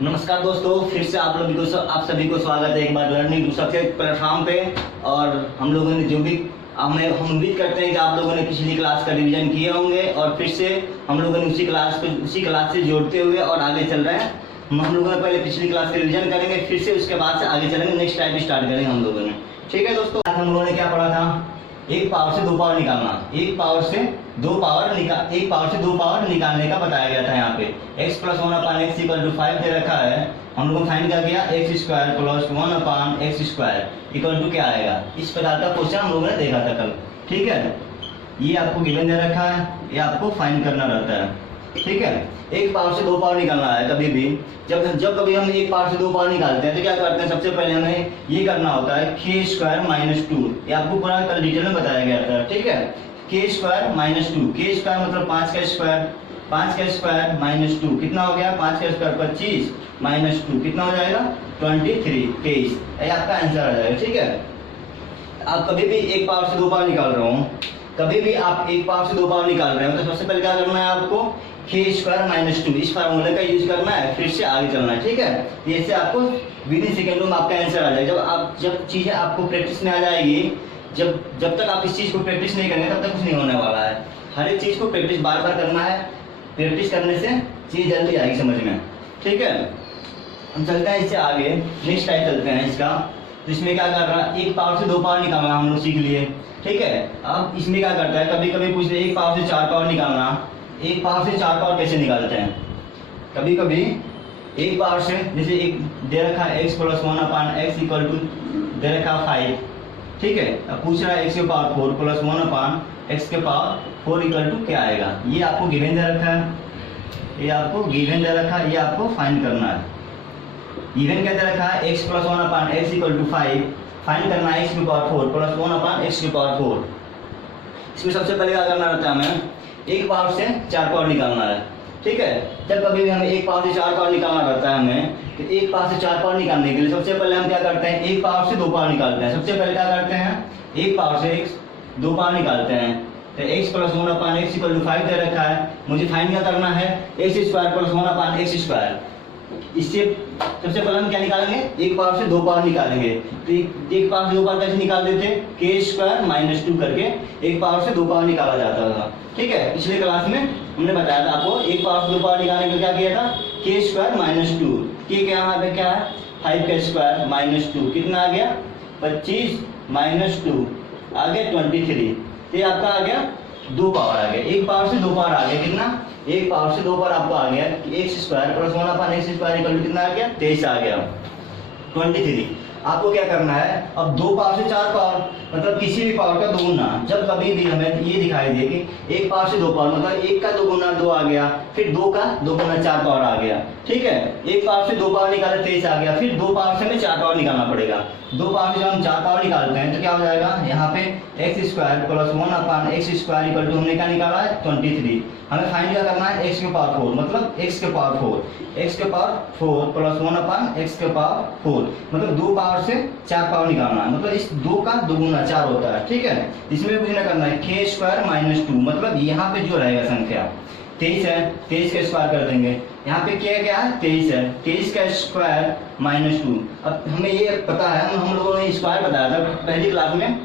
नमस्कार दोस्तों, फिर से आप सभी को स्वागत है एक बार लर्निंग दूसरा के प्लेटफॉर्म पे। और हम लोगों ने जो भी हम उम्मीद करते हैं कि आप लोगों ने पिछली क्लास का रिवीजन किए होंगे और फिर से हम लोगों ने उसी क्लास से जोड़ते हुए और आगे चल रहे हैं। हम लोगों ने पहले पिछली क्लास का रिवीजन करेंगे, फिर से उसके बाद से आगे चलेंगे, नेक्स्ट टाइप स्टार्ट करेंगे हम लोगों ने। ठीक है दोस्तों, आज हम लोगों ने क्या पढ़ा था? एक पावर से दो पावर निकालना, एक पावर से दो पावर निकालने का बताया गया था। यहाँ पे x + 1/x = 5 दे रखा है। हम लोगों ने फाइंड क्या किया? x² + 1/x² = क्या आएगा? इस प्रकार का क्वेश्चन हम लोगों ने देखा था कल। ठीक है, ये आपको गिवन दे रखा है, ये आपको फाइंड करना रहता है। ठीक है, एक पावर से दो पावर निकालना है। कभी भी जब कभी हम एक पावर से दो पावर निकालते हैं तो क्या करते हैं? सबसे पहले हमें ये करना होता है k² - 2। ये आपको पूरा कल डिटेल में बताया गया था। ठीक है, k² - 2, k² मतलब 5 का स्क्वायर, 5 का स्क्वायर माइनस 2 कितना हो गया? 5 का स्क्वायर 25 माइनस 2 कितना हो जाएगा? 23। ये आपका आंसर आ जाएगा। ठीक है, आप कभी भी एक पावर से दो पावर निकाल रहे हो, कभी भी आप एक पावर से दो पावर निकाल रहे हो तो सबसे पहले क्या करना है आपको? k² - 2 इस फार्मूले का यूज करना है, फिर से आगे चलना है। ठीक है, इससे आपको विद इन सेकेंडों में आपका आंसर आ जाएगा। जब चीजें आपको प्रैक्टिस में आ जाएगी, जब तक आप इस चीज को प्रैक्टिस नहीं करेंगे तब तक कुछ नहीं होने वाला है। हर एक चीज को प्रैक्टिस बार बार करना है, प्रैक्टिस करने से चीज जल्दी आएगी समझ में। ठीक है, हम चलते हैं इससे आगे, नेक्स्ट टाइप चलते हैं इसका। तो इसमें क्या कर रहा है? एक पावर से दो पावर निकालना हम लोग सीख लिए। ठीक है, अब इसमें क्या करता है? कभी कभी पूछते एक पावर से चार पावर निकालना। एक पावर से चार पावर कैसे निकालते हैं? कभी कभी एक पावर से, जैसे एक दे रखा है x + 1/x = दे रखा 5। ठीक है, अब पूछ रहा है x⁴ + 1/x⁴ = क्या आएगा? ये आपको गिवन दे रखा है, ये आपको फाइंड करना है। गिवन क्या दे रखा है? x + 1/x = 5, फाइंड करना है x⁴ + 1/x⁴। इसमें सबसे पहले क्या करना रहता है? हमें एक पावर से चार पावर निकालना है। ठीक है, जब कभी भी हमें एक पावर से चार पावर निकालना रहता है हमें, तो एक पावर से चार पावर निकालने के लिए सबसे पहले हम क्या करते हैं? एक पावर से दो पावर निकालते हैं। सबसे पहले क्या करते हैं? एक पावर से दो पावर निकालते हैं। तो x + 1/x = 5 दे रखा है, मुझे फाइंड क्या करना है? x² + 1/x²। इससे सबसे पहले हम क्या निकालेंगे? एक पावर से दो पावर निकालेंगे। तो एक पावर से दो पावर कैसे निकाल देते? k² - 2 करके एक पावर से दो पावर निकाला जाता था। ठीक है, पिछले क्लास में हमने बताया था आपको, एक पावर से दो पावर निकालने का क्या किया था? k² - 2, k क्या यहाँ पे क्या है? 5 का स्क्वायर - 2 कितना आ गया? 25 - 2 आ गया 23। ये आपका आ गया दो पावर आ गया। एक पावर से दो पावर आ गया कितना? एक पावर से दो पावर आपको आ गया x² + 1/x² = कितना आ गया? 23 आ गया, 23। आपको क्या करना है? अब दो पावर से चार पावर मतलब किसी भी पावर का दो गुना। जब कभी भी हमें ये दिखाई दे कि एक पावर से दो पावर मतलब एक का दो गुना दो आ गया, फिर दो का दो गुना चार पावर आ गया। ठीक है, एक पावर से दो पावर निकाले 23 आ गया, फिर दो पावर से हमें चार पावर निकालना पड़ेगा। दो पावर से जब हम चार पावर निकालते हैं तो क्या हो जाएगा? यहाँ पे x² + 1/x² = हमने क्या निकाला है? 23। हमें फाइंड क्या करना है? x⁴ मतलब x⁴ + 1/x⁴ मतलब दो पावर से चार पावर निकालना है, मतलब इस दो का दो गुना चार होता है। ठीक है, इसमें कुछ ना करना है। k² - 2 मतलब यहाँ पे जो रहेगा संख्या 23 है, 23 का स्क्वायर कर देंगे। यहाँ पे क्या है? 23 है, 23 का स्क्वायर - 2। अब हमें ये पता है, हम लोगों ने स्क्वायर बताया था पहली क्लास में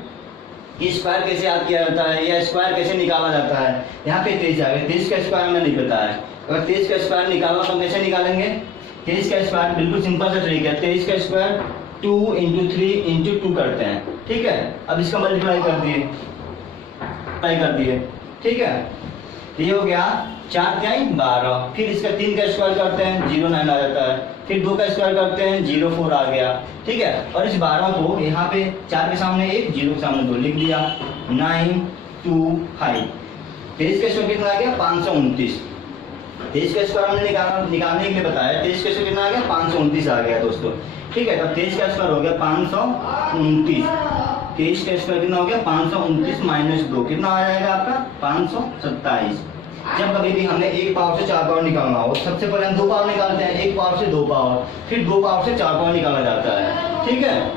कि स्क्वायर कैसे याद किया जाता है या स्क्वायर कैसे निकाला जाता है। यहाँ पे 23 आ गया, 23 का स्क्वायर हमें नहीं पता है। अगर 23 का स्क्वायर निकालना तो हम कैसे निकालेंगे? 23 का स्क्वायर बिल्कुल सिंपल सा तरीका है। 23 का स्क्वायर 2 × 3 × 2 करते हैं। ठीक है, अब इसका मल्टीप्लाई कर दिए। ठीक है, ये हो गया 4 क्या 12। फिर इसका 3 का स्क्वायर करते हैं 09 आ जाता है, फिर 2 का स्क्वायर करते हैं 04 आ गया। ठीक है, और इस 12 को यहाँ पे 4 के सामने 1, 0 के सामने 2 लिख दिया, 9 2 5। 23 का स्क्वायर कितना आ गया? 529। 23 का स्क्वायर हमने निकालने के लिए बताया, 23 का स्क्वायर कितना आ गया? 529 आ गया दोस्तों। ठीक है, तब 23 का स्क्वायर हो गया 529। 23 का स्क्वायर कितना हो गया? 529 - 2 कितना आ जाएगा आपका? 527। जब कभी भी हमें एक पावर से चार पावर निकालना हो, सबसे पहले हम दो पावर निकालते हैं। एक पावर से दो पावर, फिर दो पावर से चार पावर निकाला जाता है। ठीक है,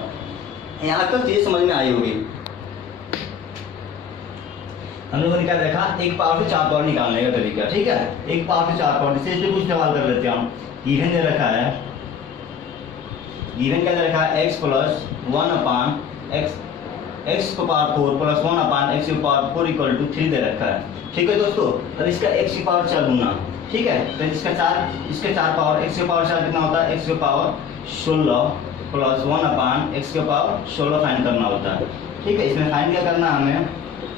यहाँ तक चीज समझ में आई होगी। हम लोगों ने क्या देखा, एक पावर से 4 पावर निकालने का तरीका, ठीक है। एक पावर से 4 पावर, जैसे कुछ सवाल कर लेते हैं हम। गिवन दे रखा है, गिवन क्या दे रखा है, x प्लस 1 अपान x को पावर 4 प्लस 1 अपान x की पावर 4 इक्वल टू 3 दे रखा है, ठीक है दोस्तों। अब इसका x की पावर 4 गुना, ठीक है, तो इसका 4 पावर, x की पावर 4 कितना होता है, x की पावर 16 प्लस 1 अपान x की पावर 16 फाइंड करना होता है, ठीक है। इसमें फाइंड क्या करना है हमें,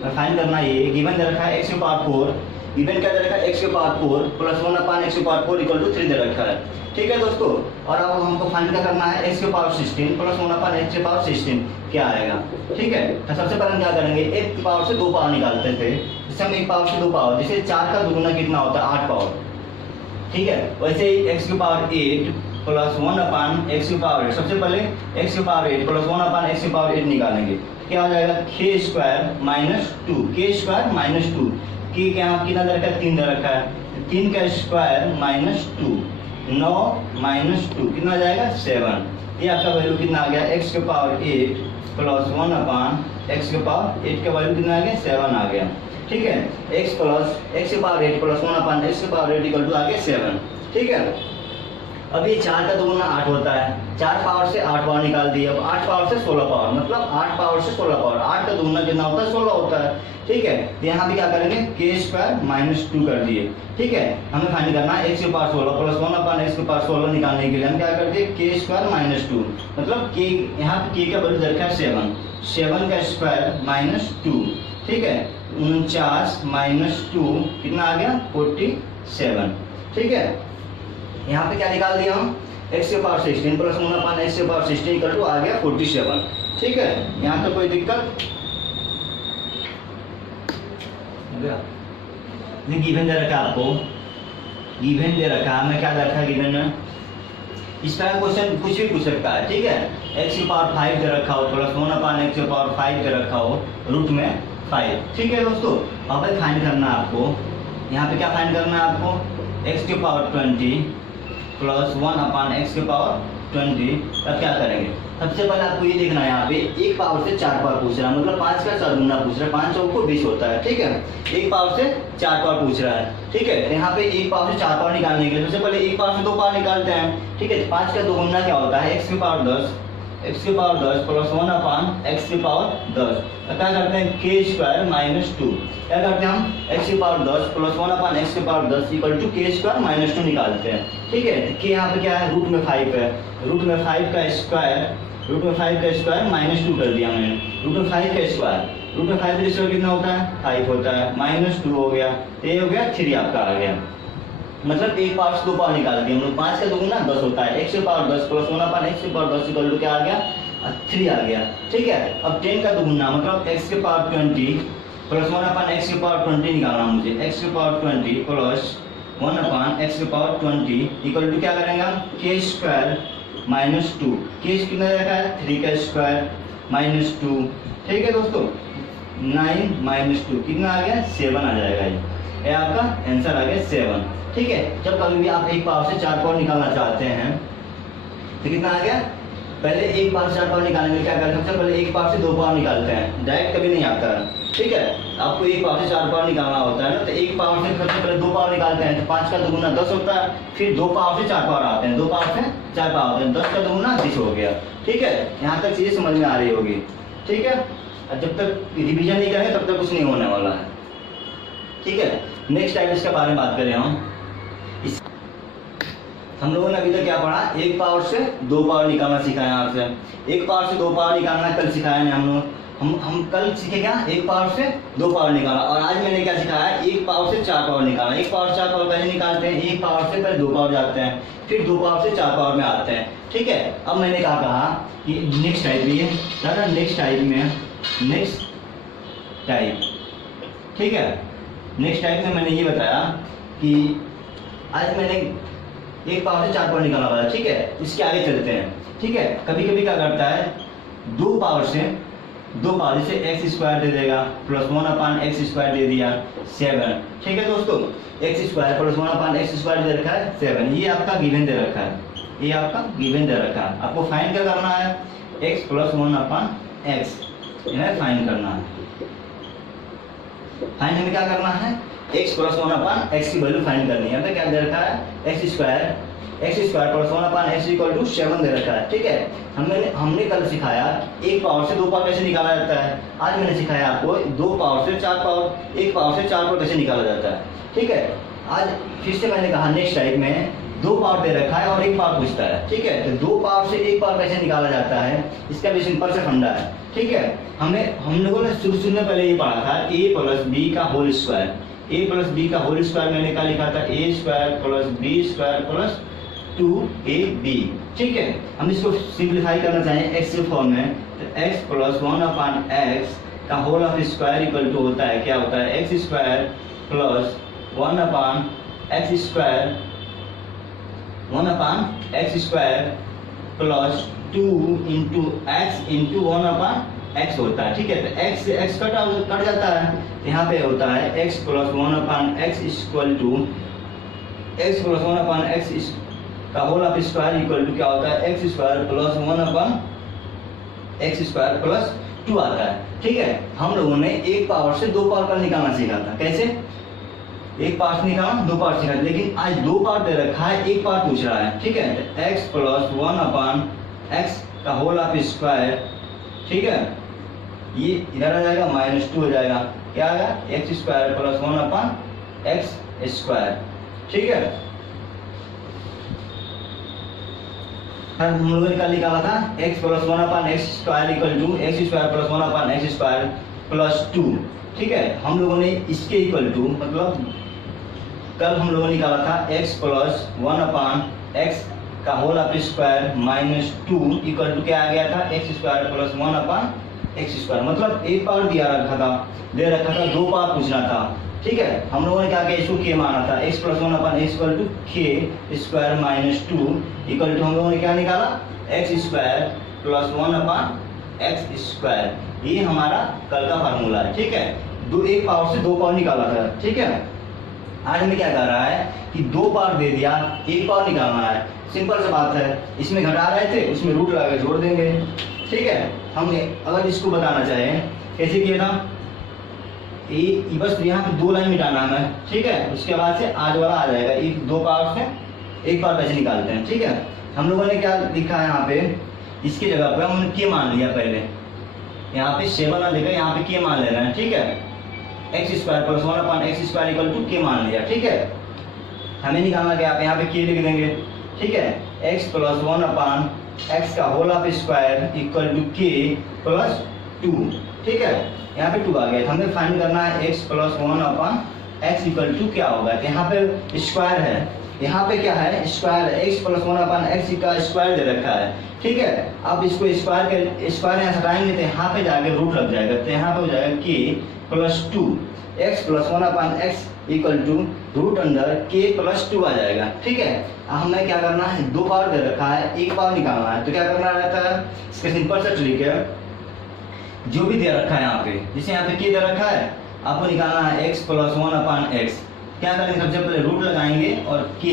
फाइंड करना ये गिवन दे रखा है x की पावर 4, गिवन क्या दे रखा है, x की पावर 4 प्लस 1 अपान x की पावर 4 इक्वल टू 3 दे रखा है, ठीक है दोस्तों। और अब हमको फाइंड क्या करना है, x की पावर 16 प्लस 1 अपान x की पावर 16 क्या आएगा, ठीक है। तो सबसे पहले हम क्या करेंगे, एक की पावर से 2 पावर निकालते थे, इससे हम एक पावर से 2 पावर, जैसे 4 का दुगुना कितना होता है, 8 पावर, ठीक है। वैसे ही x की पावर 8 प्लस 1 अपान x की पावर 8, सबसे पहले x की पावर 8 प्लस 1 अपान x की पावर 8 निकालेंगे, क्या हो जाएगा, k square minus 2, k square minus 2, k के यहाँ कितना दे रखा है, 3 दे रखा है, 3 का स्क्वायर माइनस 2, 9 माइनस 2 कितना आ जाएगा, 7। ये आपका वैल्यू कितना आ गया, x के पावर 8 प्लस 1 अपान x के पावर 8 का वैल्यू कितना आ गया, 7 आ गया, ठीक है। x के पावर 8 प्लस 1 अपान x के पावर 8 इक्वल टू आ गया 7, ठीक है। अब ये 4 का दुगुना 8 होता है, 4 पावर से 8 पावर निकाल दिए, अब 8 पावर से 16 पावर, मतलब 8 पावर से 16 पावर, 8 का दुगुना कितना होता है, 16 होता है, ठीक है। तो यहाँ पे क्या करेंगे, k स्क्वायर माइनस 2 कर दिए, ठीक है। हमें फाइंड करना है x के पावर 16 प्लस 1 अपान x के पावर 16 निकालने के लिए हम क्या करते हैं, k स्क्वायर माइनस 2, मतलब k, यहाँ पे k का वैल्यू दे रखा है 7 का स्क्वायर माइनस 2, ठीक है। 49 माइनस 2 कितना आ गया, 47, ठीक है। यहाँ पे क्या निकाल दिया हम, x के पावर 16 प्लस 1 अपान x के पावर 16 इक्वल टू आ गया 47, ठीक है। यहाँ तो कोई दिक्कत, गिवन दे रखा है आपको, गिवन दे रखा है, हमें क्या दे रखा है गिवन में, इस तरह क्वेश्चन कुछ भी पूछ सकता है, ठीक है। x की पावर 5 दे रखा हो प्लस 1 अपान x की पावर 5 दे रखा हो रूट में 5, ठीक है दोस्तों। अब फाइंड करना है आपको, यहाँ पे क्या फाइंड करना है आपको, x की पावर 20 प्लस 1 अपान x की पावर 20, तब क्या करेंगे, सबसे पहले आपको ये देखना है, यहाँ पे एक पावर से 4 पावर पूछ रहा है, मतलब 5 का 4 गुना पूछ रहा है, 5 चौक को 20 होता है, ठीक है। एक पावर से 4 पावर पूछ रहा है, ठीक है। यहाँ पे एक पावर से 4 पावर निकालने के लिए सबसे पहले एक पावर से 2 पावर निकालते हैं, ठीक है। 5 का दुगुना क्या होता है, x की पावर 10, x की पावर 10 प्लस 1 अपान x की पावर 10, क्या करते हैं, k स्क्वायर माइनस 2, क्या करते हैं हम, x की पावर 10 प्लस 1 अपान x की power 10 equal to k square minus 2 निकालते हैं, ठीक है। k यहाँ पे क्या है, रूट में 5 है, रूट में 5 का स्क्वायर माइनस 2 कर दिया मैंने, रूट में 5 का स्क्वायर कितना होता है, 5 होता है, माइनस 2 हो गया, ये हो गया 3 आपका आ गया, मतलब एक पावर से 2 पावर निकाल दिए हम लोग, 5 का दुगुना 10 होता है, x की पावर 10 प्लस 1 अपान x की पावर 10 इक्वल टू क्या आ गया, 3 आ गया, ठीक है। अब 10 का दुगुना मतलब x की पावर 20 प्लस 1 अपान x की पावर 20 निकालना मुझे, x की पावर 20 प्लस 1 अपान x की पावर 20 इक्वल टू क्या करेंगे हम, k स्क्वायर माइनस 2, k कितना रखा है, 3 का स्क्वायर माइनस 2, ठीक है दोस्तों। 9 माइनस 2 कितना आ गया, 7 आ जाएगा, ये आपका आंसर आ गया 7, ठीक है। जब कभी भी आप एक पावर से 4 पावर निकालना चाहते हैं तो कितना आ गया, पहले एक पावर से 4 पावर निकालने के लिए क्या करते हैं, सबसे पहले एक पावर से 2 पावर निकालते हैं, डायरेक्ट कभी नहीं आता है, ठीक है। आपको एक पावर से 4 पावर निकालना होता है ना, तो एक पावर से सबसे पहले 2 पावर निकालते हैं, तो 5 का दुगुना 10 होता है, फिर 2 पावर से 4 पावर आते हैं, 2 पावर से 4 पावर आते हैं, 10 का दुगुना 20 हो गया, ठीक है। यहाँ तक चीजें समझ में आ रही होगी, ठीक है। जब तक रिवीजन नहीं करें तब तक कुछ नहीं होने वाला है, ठीक है। नेक्स्ट टाइप इसके बारे में बात करें हम लोगों ने अभी तक क्या पढ़ा, एक पावर से 2 पावर निकालना सिखाया आपसे, एक पावर से 2 पावर निकालना कल सिखाया है हम लोग, हम कल सीखे क्या, एक पावर से 2 पावर निकालना, और आज मैंने क्या सिखाया, एक पावर से 4 पावर निकालना। एक पावर से 4 पावर पहले निकालते हैं, एक पावर से पहले 2 पावर जाते हैं, फिर 2 पावर से 4 पावर में आते हैं, ठीक है। अब मैंने क्या कहा कि नेक्स्ट टाइप ये दादा, नेक्स्ट टाइप, ठीक है। नेक्स्ट टाइप में मैंने ये बताया कि आज मैंने एक पावर से 4 पावर निकाला हुआ है, ठीक है। इसके आगे चलते हैं, ठीक है। कभी कभी क्या करता है, 2 पावर से 2 पावर, जैसे एक्स स्क्वायर दे देगा प्लस 1 अपान एक्स स्क्वायर दे दिया 7, ठीक है दोस्तों। X square plus 1 upon x square दे रखा है 7, ये आपका गिवन दे रखा है, ये आपका गिवन दे रखा है। आपको फाइंड क्या करना है, x प्लस 1 अपान एक्स, इन्हें फाइंड करना है, फाइंड हमें क्या करना है, x प्लस 1/x की वैल्यू फाइंड करनी है। यहाँ पे क्या दे रखा है, x square plus 1/x equal to 7 दे रखा है। ठीक है, हमने कल सिखाया एक पावर से 2 पावर कैसे निकाला जाता है। आज मैंने सिखाया आपको 2 पावर से 4 पावर, 1 पावर से 4 पावर कैसे निकाला जाता है। ठीक है, आज फिर से मैंने कहा नेक्स्ट टाइप में 2 पावर दे रखा है और 1 पावर पूछता है। ठीक है, तो 2 पावर से 1 पावर कैसे निकाला जाता है, इसका भी सिंपल से फंडा है। ठीक है, हम लोगों ने शुरू में पहले ये पढ़ा था a प्लस बी का whole square. a plus B का होल स्क्वायर मैंने क्या लिखा था, a square plus B square plus 2ab। ठीक है, हम इसको सिंप्लीफाई करना चाहें x के फॉर्म में, तो x प्लस 1/x का whole of square equal to होता है, क्या होता है, x square plus 1/x square plus 2 into x into 1/x होता है। ठीक है, तो x से x कट जाता है, यहाँ पे होता है x plus 1/x equal to x plus 1/x का whole of square equal to क्या होता है, x square plus 1/x square plus 2 आता है। ठीक है, हम लोगों ने 1 पावर से 2 पावर का निकालना सीखा था। कैसे, 1 पावर से निकालना 2 पावर सीखा, लेकिन आज 2 पावर दे रखा है, 1 पावर पूछ रहा है। ठीक है, तो x प्लस 1/x का होल ऑफ स्क्वायर, ठीक है, ये इधर आ जाएगा -2 हो जाएगा, क्या आएगा, x square plus 1/x square. ठीक है, हम लोगों ने क्या निकाला था, x plus 1/x square equal to x square plus 1/x square plus 2। ठीक है, हम लोगों ने इसके इक्वल टू, मतलब कल हम लोगों ने निकाला था x प्लस 1/x का whole of square minus 2 equal to क्या आ गया था, x square plus 1/x square. मतलब 1 पावर दे रखा था 2 पावर पूछना था। ठीक है, हम लोगों ने क्या किया, इसको k माना था, x plus 1/x equal to k square minus 2 equal to हम लोगों ने क्या निकाला, x square plus 1/x square. ये हमारा कल का फार्मूला है। ठीक है, 1 पावर से 2 पावर निकाला था। ठीक है, आज हमें क्या कर रहा है कि 2 पावर दे दिया, 1 पावर निकालना है। सिंपल सी बात है, इसमें घटा रहे थे, उसमें रूट लगा के जोड़ देंगे। ठीक है, हमने अगर इसको बताना चाहें कैसे किया था, ये बस यहाँ पे 2 लाइन मिटाना है। ठीक है, उसके बाद से आज वाला आ जाएगा, 2 पावर से 1 पावर कैसे निकालते हैं। ठीक है, हम लोगों ने क्या लिखा है यहाँ पे, इसकी जगह पे हमने k मान लिया, पहले यहाँ पे 7 ना लेकर यहाँ पे k मान ले रहे हैं। ठीक है, x square plus 1/x square equal to k मान लिया। ठीक है, हमें निकालना क्या, आप यहाँ पे k लिख देंगे। ठीक है, x प्लस 1/x का whole of square equal to k plus 2। ठीक है, यहाँ पे 2 आ गया, हमें फाइंड करना है x plus 1/x equal to क्या होगा, तो यहाँ पे स्क्वायर है, यहाँ पे क्या है, स्क्वायर, x प्लस 1/x का स्क्वायर दे रखा है। ठीक है, आप इसको स्क्वायर यहाँ हटाएंगे तो यहाँ पे जाके रूट लग जाएगा, तो यहाँ पे हो जाएगा k plus 2, x plus 1/x equal to root under k plus 2 आ जाएगा। ठीक है, हमें क्या करना है, 2 पावर दे रखा है, 1 पावर निकालना है, तो क्या करना रहता है, इसका सिंपल सा ट्रिक है, जो भी दे रखा है यहाँ पे, जिसे यहाँ पे k दे रखा है, आपको निकालना है x प्लस 1/x। क्या करेंगे, सबसे पहले रूट लगाएंगे और k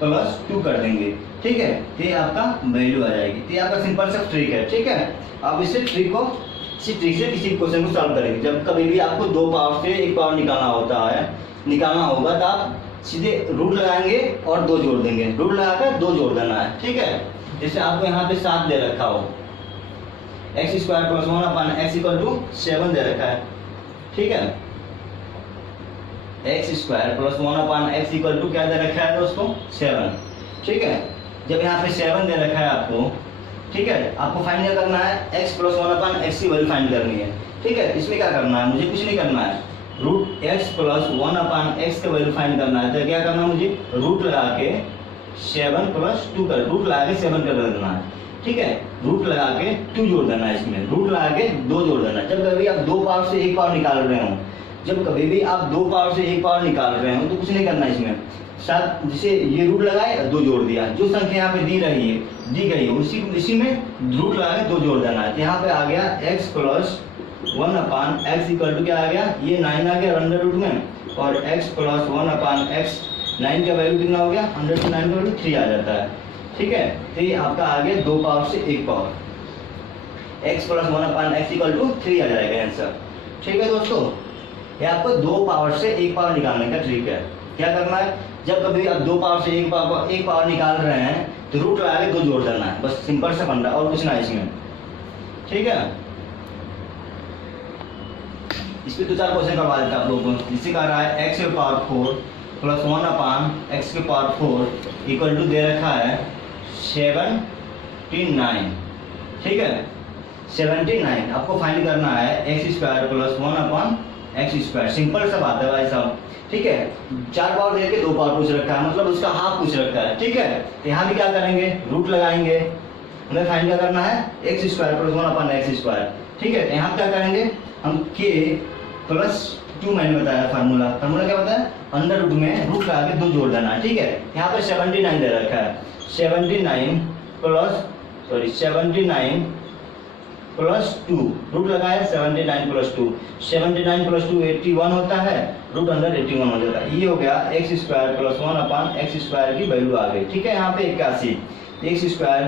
प्लस 2 कर देंगे। ठीक है, तो ये आपका वैल्यू आ जाएगी। तो ये आपका सिंपल सा ट्रिक है। ठीक है, आप इसी ट्रिक से किसी क्वेश्चन को सॉल्व करेंगे। जब कभी भी आपको 2 पावर से 1 पावर निकालना होगा तो आप सीधे रूट लगाएंगे और 2 जोड़ देंगे, रूट लगाकर 2 जोड़ देना है। ठीक है, जैसे आपको यहाँ पे 7 दे रखा हो, x square plus 1/x equal to 7 दे रखा है। ठीक है, x square plus 1/x equal to क्या दे रखा है दोस्तों, 7। ठीक है, जब यहाँ पे 7 दे रखा है आपको, ठीक है, आपको फाइंड क्या करना है, x प्लस 1/x की वैल्यू फाइंड करनी है। ठीक है, इसमें क्या करना है, मुझे कुछ नहीं करना है, रूट x प्लस 1/x का वैल्यू फाइंड करना है। तो क्या करना है, मुझे रूट लगा के 7 प्लस 2 कर, रूट लगा के 7 कर देना है। ठीक है, रूट लगा के 2 जोड़ देना है, इसमें रूट लगा के 2 जोड़ देना है। जब कभी आप 2 पावर से 1 पावर निकाल रहे हो, जब कभी भी आप 2 पावर से 1 पावर निकाल रहे हो तो कुछ नहीं करना है, इसमें साथ जिसे ये रूट लगाए 2 जोड़ दिया, जो संख्या यहाँ पे दी गई है उसी में रूट लगा के 2 जोड़ देना है। तो यहाँ पे आ गया x plus 1/x equal to क्या आ गया, ये 9 आ गया अंडर रूट में, और x प्लस 1/x 9 का वैल्यू कितना हो गया, 109/3 आ जाता है। ठीक है, तो ये आपका आ गया 2 पावर से 1 power, x plus 1/x equal to 3 आ जाएगा आंसर। ठीक है दोस्तों, ये आपको दो पावर से एक पावर निकालने का ट्रिक है। क्या करना है, जब कभी आप दो पावर से एक पावर निकाल रहे हैं तो रूट लगा के दो जोड़ देना है, बस सिंपल सा फंडा और कुछ ना इसमें। ठीक है, इस पे 2-4 क्वेश्चन करवा देते हैं आप लोगों को। जिससे कह रहा है x के पावर 4 प्लस 1 अपान x के पावर 4 इक्वल टू दे रखा है 79। ठीक है, 79 आपको फाइंड करना है x square plus 1 upon x square. Simple सा बात है भाई साहब। ठीक है, 4 पावर दे के 2 पावर पूछ रखा है, मतलब उसका हाफ पूछ रखा है। ठीक है, तो यहाँ भी क्या करेंगे, रूट लगाएंगे। हमें फाइंड क्या करना है, x square plus 1 upon x square. ठीक है, तो यहाँ क्या करेंगे हम, k प्लस 2 मैंने बताया फार्मूला क्या बताया, अंडर रूट में रूट लगा के 2 जोड़ देना है। ठीक है, यहाँ पर 79 दे रखा है, 79 प्लस 2 रूट लगाया 79 प्लस 2, 79 प्लस 2 81 होता है, रूट अंडर 81 हो जाता है। ये हो गया x square plus 1 upon x square की वैल्यू आ गई। ठीक है, यहाँ पे 81, x square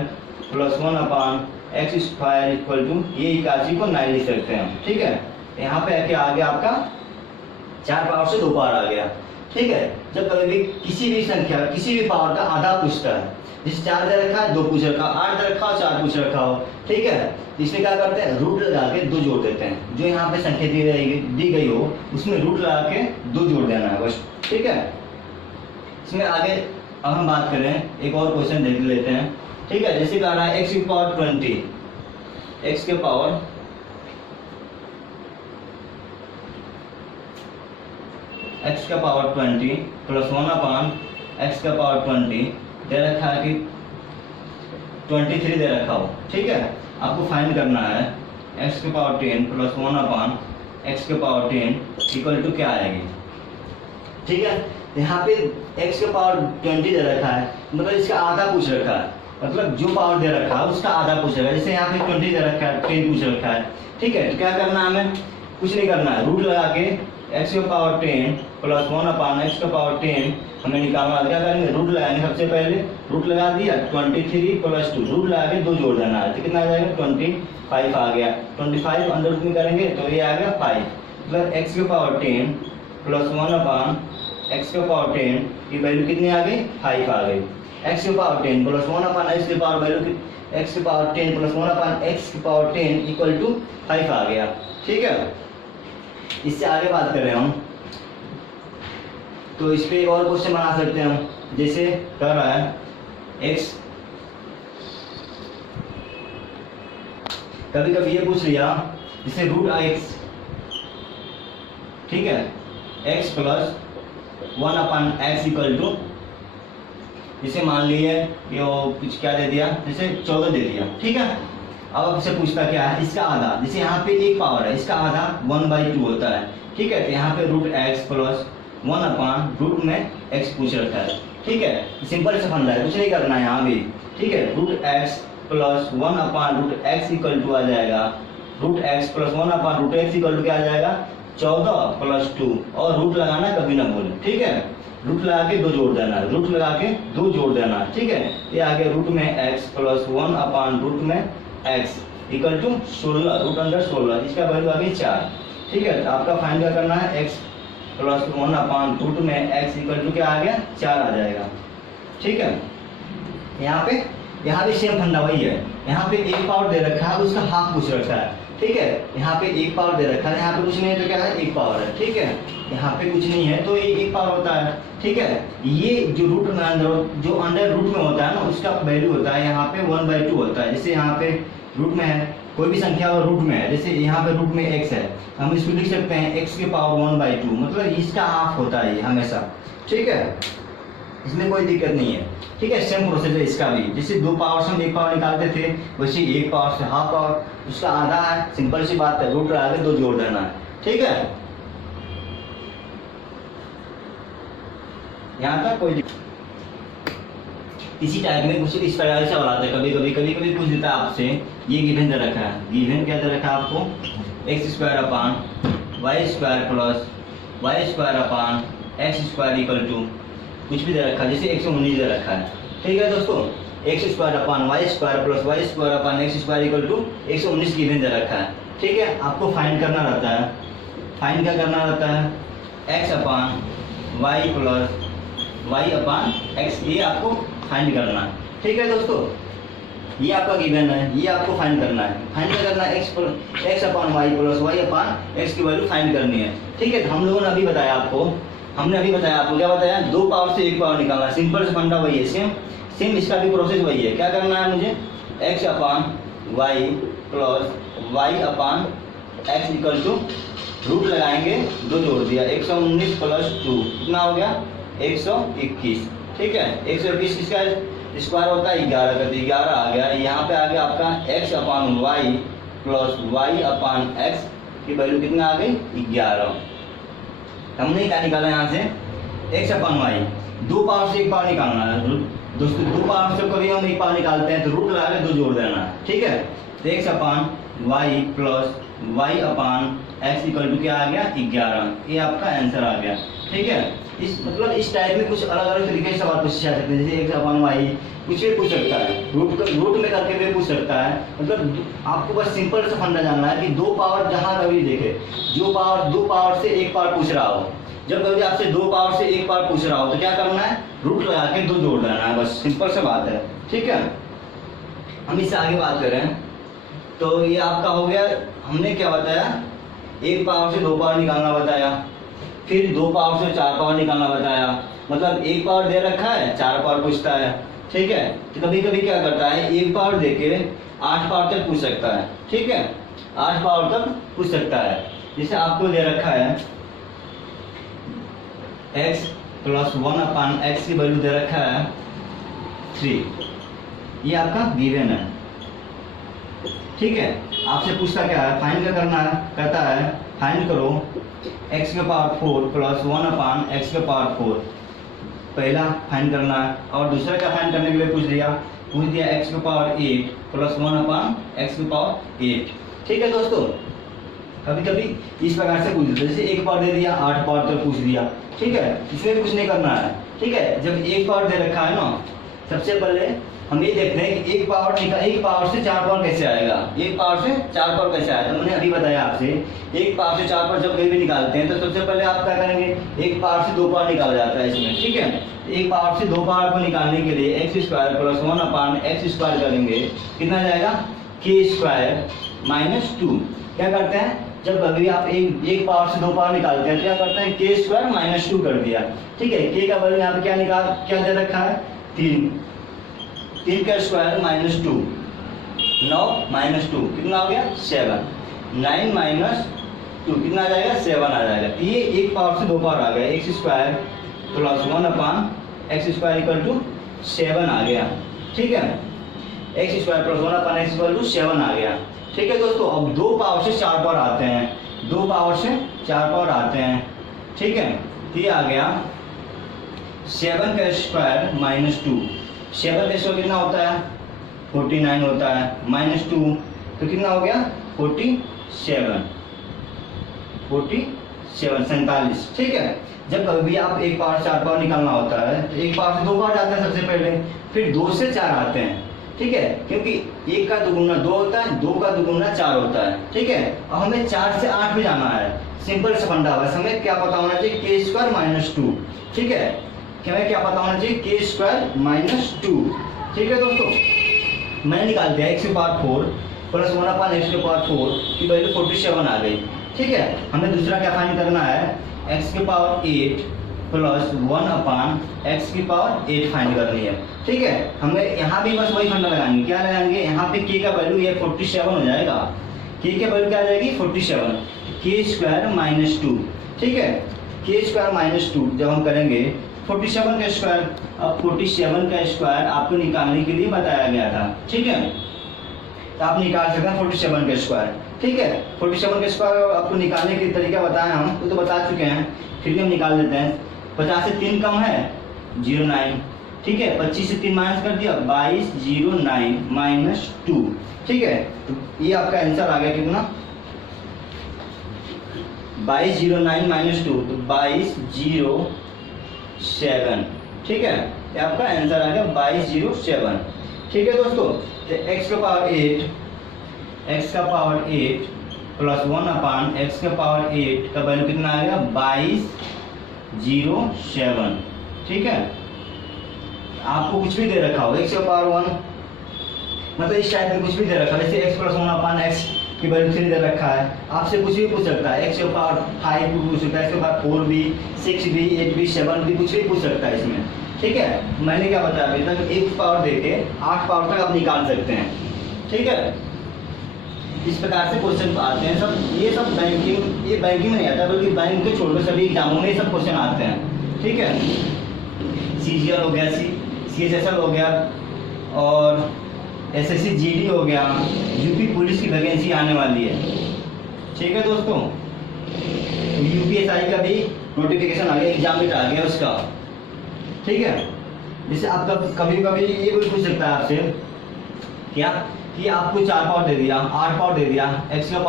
plus 1 upon x square equal to ये 81 को 9 लिख सकते हैं। ठीक है, यहाँ पे आके आ गया आपका 4 पावर से 2 पावर आ गया। ठीक है, जब कभी भी किसी भी संख्या किसी भी पावर का आधा पूछता है, जिस 4 दे रखा है 2 पूछ रखा, 8 दे रखा हो 4 पूछ रखा हो। ठीक है, इसमें क्या करते हैं, रूट लगा के 2 जोड़ देते हैं। जो यहाँ पे संख्या दी गई हो उसमें रूट लगा के 2 जोड़ देना है बस। ठीक है, इसमें आगे अब हम बात करें, एक और क्वेश्चन देख लेते हैं। ठीक है, जैसे कह रहा है एक्स की पावर 20, एक्स के पावर x का पावर 20 प्लस 1 अपान एक्स का पावर 20 दे रखा है कि 23 दे रखा हो। ठीक है, आपको फाइंड करना है x के पावर 10 प्लस 1 अपान एक्स के पावर 10 इक्वल टू क्या आएगी। ठीक है, यहाँ पे x के पावर 20 दे रखा है, मतलब इसका आधा पूछ रखा है, मतलब जो पावर दे रखा है उसका आधा पूछ रखा है। जैसे यहाँ पे 20 दे रखा है, 10 पूछ रखा है। ठीक है, तो क्या करना है, हमें कुछ नहीं करना है, रूट लगा के x का पावर 10 प्लस 1 अपान एक्स का पावर 10 हमें निकालना है। क्या करेंगे, रूट लगाएंगे, सबसे पहले रूट लगा दिया, 23 प्लस 2 रूट लगा के 2 जोड़ देना है, तो कितना आ जाएगा, 25 आ गया। 25 अंडर रूट में करेंगे तो ये आ गया 5, मतलब x के पावर 10 प्लस 1 अपान एक्स के पावर 10 की वैल्यू कितनी आ गई, 5 आ गई। x के पावर 10 प्लस 1 अपान एक्स के पावर वैल्यू x के पावर 10 प्लस 1 अपान एक्स के पावर 10 इक्वल टू 5 आ गया। ठीक है, इससे आगे बात करें हम, तो इस पे एक और क्वेश्चन बना सकते हैं हम। जैसे कर रहा है x, कभी कभी ये पूछ लिया जैसे रूट x, ठीक है, x plus 1 upon x equal to, जैसे मान लिए कि वो कुछ क्या दे दिया, जैसे 14 दे दिया। ठीक है, अब आपसे पूछता क्या है, इसका आधा, जैसे यहाँ पे एक पावर है, इसका आधा 1/2 होता है। ठीक है, तो यहाँ पे root x plus 1 upon root में x पूछ रखा है। ठीक है, सिंपल से फंडा है, कुछ नहीं करना है यहाँ भी। ठीक है, root x plus 1 upon root x equal to आ जाएगा, root x plus 1 upon root x equal to क्या आ जाएगा, 14 प्लस 2, और रूट लगाना कभी ना भूलें। ठीक है, रूट लगा के 2 जोड़ देना है, रूट लगा के 2 जोड़ देना है। ठीक है, ये आ गया रूट में x प्लस 1 अपान रूट में x equal to 16, root under 16, इसका वैल्यू आ गई 4। ठीक है, तो आपका फाइंड क्या करना है, x प्लस 1 अपान रूट में x इक्वल टू क्या आ गया, 4 आ जाएगा। ठीक है, यहाँ भी सेम फंडा वही है, यहाँ पे एक पावर दे रखा है, उसका हाफ पूछ रखा है। ठीक है, यहाँ पे एक पावर दे रखा है, यहाँ पे कुछ नहीं है तो क्या है, एक पावर है। ठीक है, यहाँ पे कुछ नहीं है तो ये एक पावर होता है। ठीक है, ये जो रूट में जो अंडर रूट में होता है ना, उसका वैल्यू होता है यहाँ पे 1/2 होता है। जैसे यहाँ पे रूट में है, कोई भी संख्या और रूट में है, जैसे यहाँ पे रूट में x है, हम इसको लिख सकते हैं x के पावर 1/2, मतलब इसका हाफ होता है ये हमेशा। ठीक है, इसमें कोई दिक्कत नहीं है। ठीक है, सेम प्रोसेस है इसका भी, जैसे 2 पावर से हम 1 पावर निकालते थे, वैसे 1 पावर से हाफ पावर, उसका आधा है, सिंपल सी बात है, रूट लगा के 2 जोड़ देना है। ठीक है, यहाँ तक कोई इसी टाइप में कुछ इस प्रकार से बनाते हैं। कभी पूछ देता है आपसे, ये गिवन दे रखा है, गिवन क्या दे रखा है आपको, x square upon y square plus y square upon x square equal to कुछ भी दे रखा है, जैसे 119 दे रखा है। ठीक है दोस्तों, x square upon y square plus y square upon x square equal to 119 given दे रखा है। ठीक है, आपको फाइंड करना रहता है, फाइंड क्या करना रहता है, x upon y plus y upon x, ये आपको फाइंड करना है। ठीक है दोस्तों, ये आपका गिवन है, ये आपको फाइंड करना है। फाइंड क्या करना है, x upon y plus y upon x की वैल्यू फाइंड करनी है। ठीक है, हम लोगों ने अभी बताया आपको, क्या बताया, दो पावर से एक पावर निकालना है। सिंपल से फंडा वही है, सेम इसका भी प्रोसेस वही है। क्या करना है मुझे, x upon y plus y upon x equal to root लगाएंगे, दो जोड़ दिया, 119 प्लस 2 कितना हो गया, 121। ठीक है, 121 किसका स्क्वायर होता है 11 का, तो 11 आ गया। यहाँ पे आ गया आपका x upon y plus y upon x की वैल्यू कितना आ गई, 11। हमने क्या निकाला यहाँ से, x अपान वाई, दो पावर से एक पावर निकालना है दोस्तों। दो पावर से कभी हम एक पावर निकालते हैं तो रूट लगा के दो जोड़ देना है। ठीक है, तो x upon y plus y upon x equal to क्या आ गया, 11। ये आपका आंसर आ गया। ठीक है, इस टाइप में कुछ अलग अलग तरीके से सवाल पूछे जा सकते हैं, जैसे x अपान वाई कुछ भी पूछ सकता है, रूट में करके भी पूछ सकता है। मतलब आपको बस सिंपल से फंडा जानना है कि दो पावर जहाँ कभी देखे, जो पावर दो पावर से एक पावर पूछ रहा हो, जब कभी आपसे दो पावर से एक पावर पूछ रहा हो तो क्या करना है, रूट लगा के दो जोड़ देना है, बस सिंपल सा बात है। ठीक है, हम इससे आगे बात करें तो ये आपका हो गया, हमने क्या बताया, एक पावर से दो पावर निकालना बताया, फिर दो पावर से चार पावर निकालना बताया। मतलब एक पावर दे रखा है, चार पावर पूछता है। ठीक है, तो कभी कभी क्या करता है, एक पावर देके 8 पावर तक पूछ सकता है। ठीक है, 8 पावर तक पूछ सकता है। जैसे आपको दे रखा है x प्लस 1 अपान एक्स की वैल्यू दे रखा है 3, ये आपका गिवन है। ठीक है, आपसे पूछता क्या है, फाइंड क्या करना है, कहता है फाइंड करो x के पावर 4 प्लस 1 अपान एक्स के पावर 4, पहला फाइंड करना है। और दूसरा क्या फाइंड करने के लिए पूछ दिया x के पावर 8 प्लस 1 अपान एक्स के पावर 8। ठीक है दोस्तों, कभी कभी इस प्रकार से पूछ देते, जैसे एक पावर दे दिया 8 पावर तक पूछ दिया। ठीक है, इसमें कुछ नहीं करना है। ठीक है, जब एक पावर दे रखा है ना, सबसे पहले हम ये देखते हैं कि एक पावर से चार पावर कैसे आएगा, एक पावर से चार पावर कैसे आएगा। तो मैंने अभी बताया आपसे, एक पावर से चार पावर जब कहीं भी निकालते हैं तो सबसे पहले आप क्या करेंगे, एक पावर से दो पावर निकाला जाता है इसमें। ठीक है, एक पावर से दो पावर को निकालने के लिए x square plus 1 upon x square करेंगे, कितना जाएगा, के स्क्वायर माइनस 2। क्या करते हैं, जब कभी आप एक पावर से दो पावर निकालते हैं तो क्या करते हैं, के स्क्वायर माइनस 2 कर दिया। ठीक है, के का वैल्यू यहाँ पे क्या दे रखा है, 3 का स्क्वायर माइनस 2, 9 माइनस 2 कितना हो गया, 7, 9 माइनस 2 कितना आ जाएगा, 7 आ जाएगा। ये एक पावर से दो पावर आ गया, x square plus 1 upon x square equal to 7 आ गया। ठीक है, x square plus 1 upon x equal to 7 आ गया। ठीक है दोस्तों, अब दो पावर से चार पावर आते हैं, दो पावर से चार पावर आते हैं। ठीक है, ये आ गया 7 का स्क्वायर माइनस 2, 7 का स्क्वायर कितना होता है, 49 होता है, माइनस 2 तो कितना हो गया, 47, 47। ठीक है, जब कभी आप एक पावर से चार पावर निकालना होता है तो एक पावर से दो पावर जाते हैं सबसे पहले, फिर 2 से 4 आते हैं। ठीक है, क्योंकि 1 का दुगुना 2 होता है, 2 का दुगुना 4 होता है। ठीक है, अब हमें 4 से 8 में जाना है, सिंपल से फंडा बस हमें क्या पता होना चाहिए, के स्क्वायर माइनस 2। ठीक है, हमें क्या पता होना चाहिए, के स्क्वायर माइनस 2। ठीक है दोस्तों, मैंने निकाल दिया एक्स के पावर 4 प्लस 1 अपान एक्स के पावर 4 की वैल्यू 47 आ गई। ठीक है, हमें दूसरा क्या फाइंड करना है, एक्स के पावर 8 प्लस 1 अपान एक्स की पावर 8 फाइंड करनी है। ठीक है, हमें यहाँ भी बस वही फंडा लगाएंगे, क्या लगाएंगे, यहाँ पे के का वैल्यू ये 47 हो जाएगा, के की वैल्यू क्या आ जाएगी, 47, के स्क्वायर माइनस 2। ठीक है, के स्क्वायर माइनस 2 जब हम करेंगे 47 का स्क्वायर, अब 47 का स्क्वायर आपको निकालने के लिए बताया गया था। ठीक है, तो आप निकाल सकते हैं 47 का स्क्वायर। ठीक है, 47 का स्क्वायर आपको निकालने के तरीका बताया हम, तो बता चुके हैं, फिर भी हम निकाल देते हैं। 50 से 3 कम है 09। ठीक है, 25 से 3 माइनस कर दिया 22, 09 माइनस 2। ठीक है, तो ये आपका आंसर आ गया कितना, 2209 माइनस 2, तो 2207। ठीक है, ये आपका आंसर आ गया 2207। ठीक है दोस्तों, तो x का पावर 8 प्लस 1/x⁸ का वैल्यू कितना आएगा 2207। ठीक है, आपको कुछ भी दे रखा हो x⁴ मतलब इस टाइप में कुछ भी दे रखा है, जैसे x + 1/x की वैल्यू 3 दे रखा है, आपसे कुछ भी पूछ सकता है, x⁴ 5 भी पूछ सकता है, x⁴ 4 भी, 6 भी, 8 भी, 7 भी, कुछ भी पूछ सकता है इसमें। ठीक है, मैंने क्या बताया अभी तक, एक पावर देके 8 पावर तक आप निकाल सकते हैं। ठीक है, इस प्रकार से क्वेश्चन आते हैं सब। ये सब बैंकिंग, ये बैंकिंग में नहीं आता, बल्कि बैंक के छोड़कर सभी एग्जामों में ये सब क्वेश्चन आते हैं। ठीक है, CGL हो गया, CHSL हो गया, और SSC GD हो गया, यूपी पुलिस की वैकेंसी आने वाली है। ठीक है दोस्तों, UPSI का भी नोटिफिकेशन आ गया, एग्जाम डेट आ गया उसका। ठीक है, जैसे आपका कभी कभी ये भी पूछ सकता है आपसे क्या कि आपको 4 पावर दे दिया, 8 पावर दे दिया, x⁸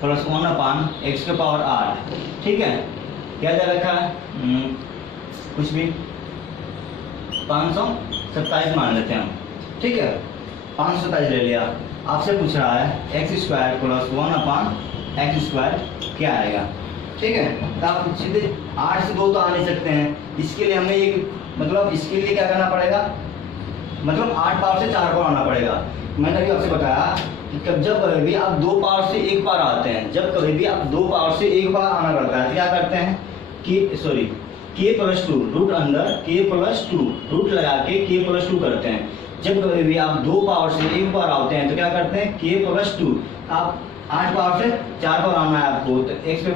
प्लस 1/x⁸। ठीक है, क्या दे रखा है, कुछ भी 527 मान लेते हैं हम। ठीक है, 527 ले लिया, आपसे पूछ रहा है x² प्लस 1/x² क्या आएगा। ठीक है, तो आप सीधे 8 से 2 तो आ नहीं सकते हैं, इसके लिए हमें एक मतलब इसके लिए क्या करना पड़ेगा, मतलब 8 पावर से 4 पावर आना पड़ेगा। मैंने अभी आपसे बताया कि जब कभी भी आप 2 पावर से 1 पावर आते हैं, जब कभी भी आप 2 पावर से 1 बार आना पड़ता है, तो क्या करते हैं कि k+2 रूट अंदर k+2 रूट लगा के k+2 करते हैं। जब कभी भी आप 2 पावर से 1 बार आते हैं तो क्या करते हैं k+2। आप 8 पावर से 4 बार आना है आपको, तो x⁴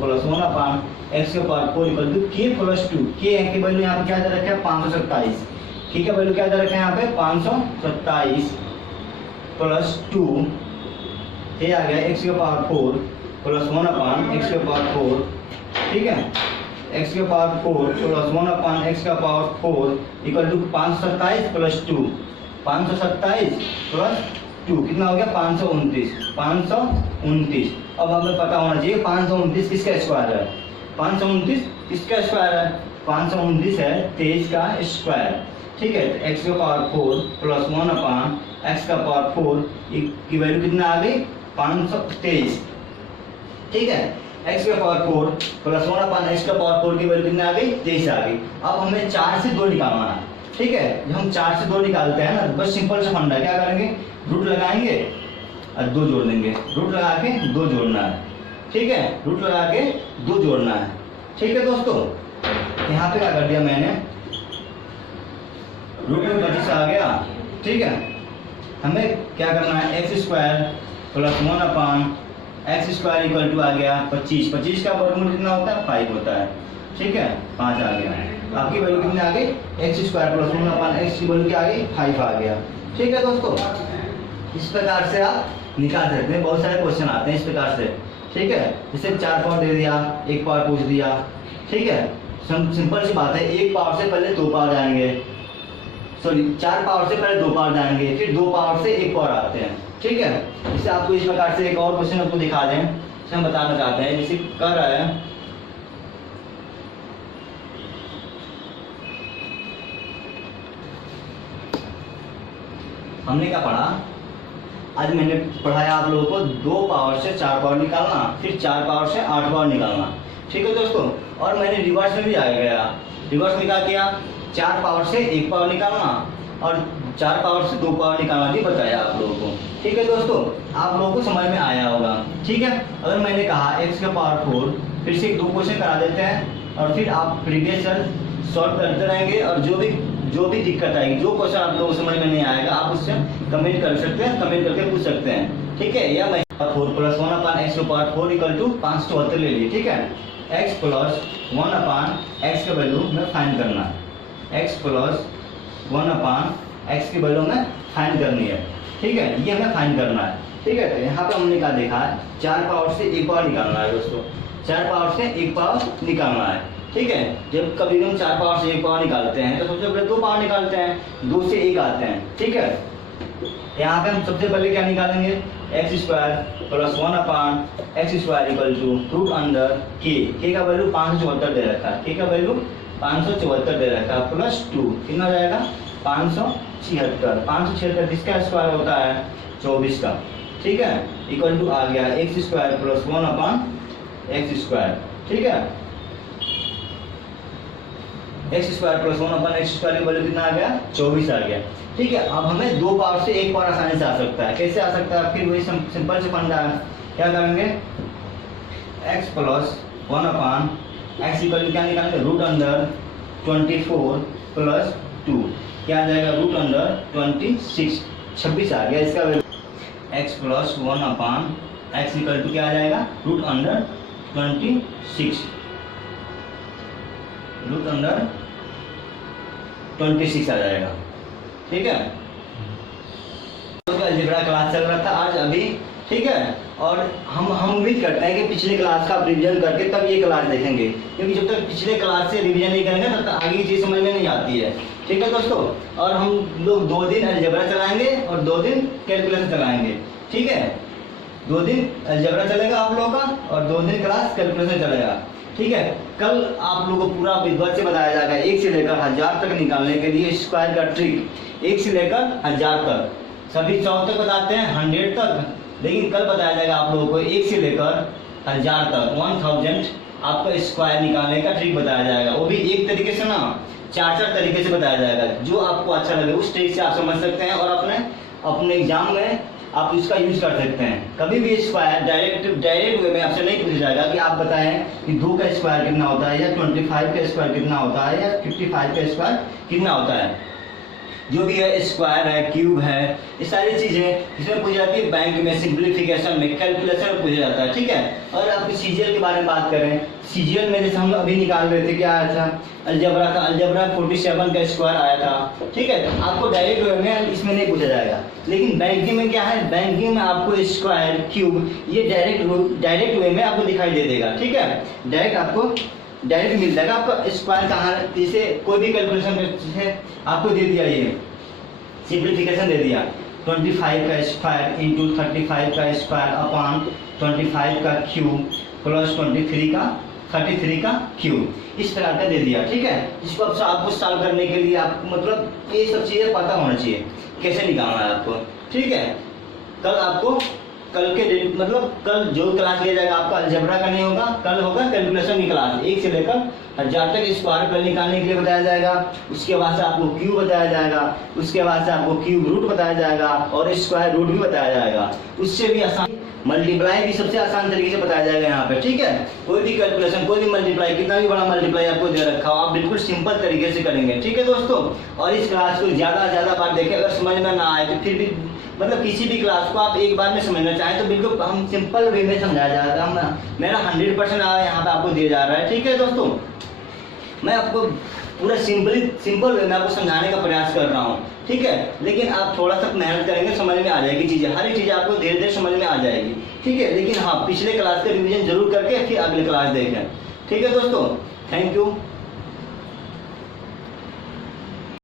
plus 1/x⁴ k+2। k की वैल्यू यहाँ पे क्या दे रखा है 527, k का वैल्यू क्या दे रखा है यहाँ पे 527 प्लस 2, ये आ गया x⁴ प्लस 1/x⁴। ठीक है, x⁴ plus 1/x⁴ equal to 527 plus 2, 527 plus 2 कितना हो गया 529। अब हमें पता होना चाहिए 529 किसका स्क्वायर है, 529 किसका स्क्वायर है, 529 है 23 का स्क्वायर। ठीक है, तो x⁴ प्लस 1/x⁴ की वैल्यू कितना आ गई 523। ठीक है, x⁴ प्लस 1/x⁴ की वैल्यू कितना आ गई 23 आ गई। अब हमें 4 से 2 निकालना है। ठीक है, जब हम 4 से 2 निकालते हैं ना, बस सिंपल सा फंडा, क्या करेंगे रूट लगाएंगे और 2 जोड़ देंगे, रूट लगा के 2 जोड़ना है। ठीक है, रूट लगा के 2 जोड़ना है। ठीक है दोस्तों, यहाँ पे क्या कर दिया मैंने, रूट में 25 आ गया। ठीक है, हमें क्या करना है x² plus 1/x² equal to आ गया 25। 25 का वर्गमूल कितना होता है 5 होता है। ठीक है, 5 आ गया, आपकी वैल्यू कितनी आ गई x² प्लस 1/x की वैल्यू क्या आ गई 5 आ गया। ठीक है दोस्तों, इस प्रकार से आप निकाल सकते हैं, बहुत सारे क्वेश्चन आते हैं इस प्रकार से। ठीक है, जैसे 4 पावर दे दिया, 1 पावर पूछ दिया। ठीक है, सिंपल सी बात है, 1 पावर से पहले 2 पावर जाएंगे, सॉरी 4 पावर से पहले 2 पावर जाएंगे, फिर 2 पावर से 1 पावर आते हैं। ठीक है, जैसे आपको इस प्रकार से एक और क्वेश्चन आपको दिखा दें, जैसे हम बताना चाहते हैं, जैसे कर रहा है हमने क्या पढ़ा, आज मैंने पढ़ाया आप लोगों को 2 पावर से 4 पावर निकालना, फिर 4 पावर से 8 पावर निकालना। ठीक है दोस्तों, और मैंने रिवर्स में भी आ गया, रिवर्स में क्या किया 4 पावर से 1 पावर निकालना और 4 पावर से 2 पावर निकालना भी बताया आप लोगों को। ठीक है दोस्तों, आप लोगों को समझ में आया होगा। ठीक है, अगर मैंने कहा x⁴, फिर से 2 क्वेश्चन करा देते हैं और फिर आप प्रीवियस ईयर सॉल्व करते रहेंगे, और जो भी दिक्कत आएगी, जो क्वेश्चन आप लोगों को समझ में नहीं आएगा, आप उससे कमेंट कर सकते हैं, कमेंट करके पूछ सकते हैं। ठीक है, या मैं 4 प्लस 1/x⁴ इक्वल टू 574 ले लिए। ठीक है, x प्लस 1/x का वैल्यू में फाइंड करना है, x प्लस 1/x की वैल्यू में फाइंड करनी है। ठीक है, ये हमें फाइंड करना है। ठीक है, तो यहाँ पे हमने क्या देखा है 4 पावर से 1 पावर निकालना है दोस्तों, 4 पावर से 1 पावर निकालना है। ठीक है, जब कभी हम 4 पावर से 1 पावर निकालते हैं तो सबसे पहले 2 पावर निकालते हैं, 2 से 1 आते हैं। ठीक है, यहाँ पे हम सबसे पहले क्या निकालेंगे x² plus 1/x² equal to root अंदर k का वैल्यू 574 दे रखा है, k का वैल्यू 574 दे रखा है, प्लस 2 कितना हो जाएगा 576। 576 किसका स्क्वायर होता है 24 का। ठीक है, इक्वल टू आ गया x square plus 1 upon x square, ठीक है, x square plus 1 upon x square की वैल्यू कितना आ गया 24 आ गया, ठीक है। अब हमें 2 पावर से 1 पावर आसानी से आ सकता है, कैसे आ सकता है, फिर वही सिंपल से फंडा है, क्या करेंगे x plus 1 upon x equal to क्या निकालेंगे रूट अंडर 24 प्लस 2, क्या आ जाएगा रूट अंडर 26, 26 आ गया इसका value, x plus 1 upon x equal to क्या आ जाएगा रूट अंडर 26, रूट अंडर 26 आ जाएगा, ठीक है। तो अलजेब्रा क्लास चल रहा था आज अभी, ठीक है, और हम उम्मीद करते हैं कि पिछले क्लास का आप रिवीजन करके तब ये क्लास देखेंगे, क्योंकि जब तक पिछले क्लास से रिवीजन नहीं करेंगे तब तक आगे की चीज़ समझ में नहीं आती है, ठीक है दोस्तों। और हम लोग 2 दिन अलजेब्रा चलाएंगे और 2 दिन कैलकुलेशन चलाएंगे, ठीक है, 2 दिन अलजेब्रा चलेगा आप लोगों का और 2 दिन क्लास कैलकुलेशन चलेगा, ठीक है। कल आप लोगों को पूरा विधिवत से बताया जाएगा 1 से लेकर 1000 तक निकालने के लिए स्क्वायर का ट्रिक, 1 से लेकर 1000 तक, सभी 100 तक बताते हैं 100 तक, लेकिन कल बताया जाएगा आप लोगों को 1 से लेकर 1000 तक 1000 आपका स्क्वायर निकालने का ट्रिक बताया जाएगा, वो भी एक तरीके से ना 4 तरीके से बताया जाएगा, जो आपको अच्छा लगे उस ट्रिक से आप समझ सकते हैं और अपने एग्जाम में आप इसका यूज कर सकते हैं। कभी भी स्क्वायर डायरेक्ट वे में आपसे नहीं पूछा जाएगा कि आप बताएं कि 2 का स्क्वायर कितना होता है या 25 का स्क्वायर कितना होता है या 55 का स्क्वायर कितना होता है, जो भी है स्क्वायर है क्यूब है, ये सारी चीजें इसमें पूछी जाती है बैंक में, सिंप्लीफिकेशन में, कैलकुलेशन में पूछा जाता है, ठीक है। और आप सीजीएल के बारे में बात करें, सीजीएल में जैसे हम अभी निकाल रहे थे क्या आया था अलजेब्रा का, अलजेब्रा 47 का स्क्वायर आया था, ठीक है, आपको डायरेक्ट वे में इसमें नहीं पूछा जाएगा। लेकिन बैंकिंग में क्या है, बैंकिंग में आपको स्क्वायर क्यूब ये डायरेक्ट वे में आपको दिखाई दे देगा, ठीक है, डायरेक्ट मिल जाएगा आपका स्क्वायर कहाँ, जैसे कोई भी कैलकुलेशन जैसे आपको दे दिया, ये सिंप्लीफिकेशन दे दिया 25 का स्क्वायर इंटू 35 का स्क्वायर अपॉन 25 का क्यूब प्लस 33 का क्यूब, इस प्रकार का दे दिया, ठीक है। इसको अब आपको सॉल्व करने के लिए आपको मतलब ये सब चीज़ें पता होना चाहिए कैसे निकालना है आपको, ठीक है। कल के डेट मतलब कल जो क्लास लिया जाएगा आपका अलजेब्रा का नहीं होगा, कल होगा कैलकुलेशन की क्लास, 1 से लेकर 1000 तक स्क्वायर पहले निकालने के लिए बताया जाएगा, उसके बाद से आपको क्यूब बताया जाएगा, उसके बाद से आपको क्यूब रूट बताया जाएगा और स्क्वायर रूट भी बताया जाएगा, उससे भी आसान मल्टीप्लाई भी सबसे आसान तरीके से बताया जाएगा यहाँ पे, ठीक है। कोई भी कैलकुलेशन कोई भी मल्टीप्लाई कितना भी बड़ा मल्टीप्लाई आपको दे रखा हो आप बिल्कुल सिंपल तरीके से करेंगे, ठीक है दोस्तों। और इस क्लास को ज़्यादा बार देखें, अगर समझ में ना आए तो फिर भी मतलब किसी भी क्लास को आप एक बार में समझना चाहें तो बिल्कुल हम सिंपल वे में समझाया जाता है, मेरा 100% यहाँ पे आपको दिया जा रहा है, ठीक है दोस्तों। मैं आपको पूरा सिंपल वे में आपको समझाने का प्रयास कर रहा हूँ, ठीक है, लेकिन आप थोड़ा सा मेहनत करेंगे समझ में आ जाएगी चीज़ें, हर एक चीज़ आपको धीरे धीरे समझ में आ जाएगी, ठीक है। लेकिन हाँ पिछले क्लास का रिवीजन जरूर करके फिर अगले क्लास देखें, ठीक है दोस्तों। Thank you.